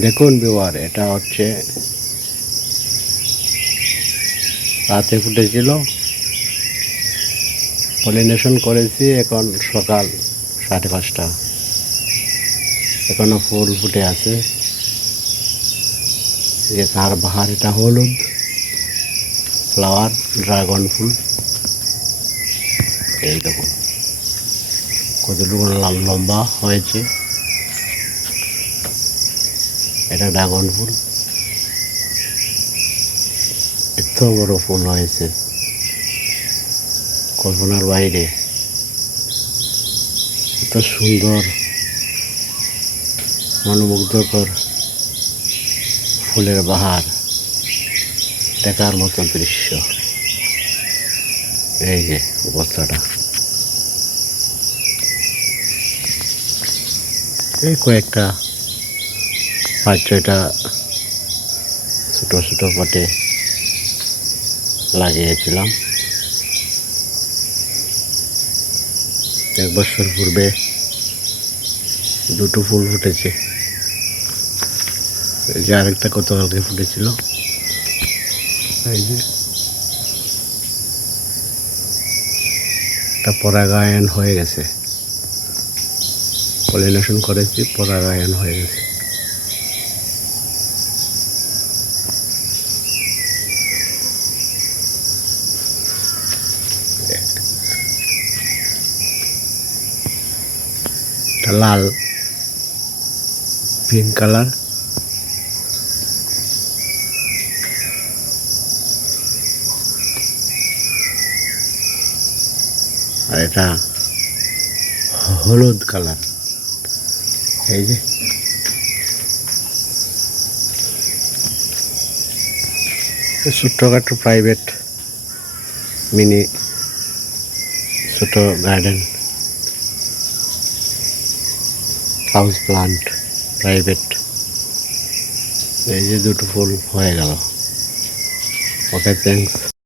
দেখুন বিওয়ার এটা হচ্ছে রাতে ফুটেছিল। পলিনেশন করেছি এখন সকাল সাড়ে পাঁচটা। এখনও ফুল ফুটে আছে। যে তার বাহার, এটা হলুদ ফ্লাওয়ার ড্রাগন ফুল। এই দেখুন, কতটুকু লম- লম্বা হয়েছে। এটা ড্রাগন ফুল। এত বড় ফুল হয়েছে। কল্পনার বাইরে। এত সুন্দর, মনোমুগ্ধকর ফুলের বাহার। দেখার মতো দৃশ্য। এই যে অবস্থাটা। এই কয়েকটা পাঁচ ছয়টা ছোটো ছোটো পটে লাগিয়েছিলাম। এক বছর পূর্বে দুটো ফুল ফুটেছে। এই যে আরেকটা কত আগে ফুটেছিল? এই যে। একটা পরাগায়ন হয়ে গেছে। পলিনেশন করেছি, পরাগায়ন হয়ে গেছে। এটা লাল পিঙ্ক কালার আর এটা হলুদ কালার এই যে। ছোট্টখাটো প্রাইভেট মিনি ছোট গার্ডেন হাউস প্লান্ট প্রাইভেট এই যে দুটো ফুল হয়ে গেল। Okay thanks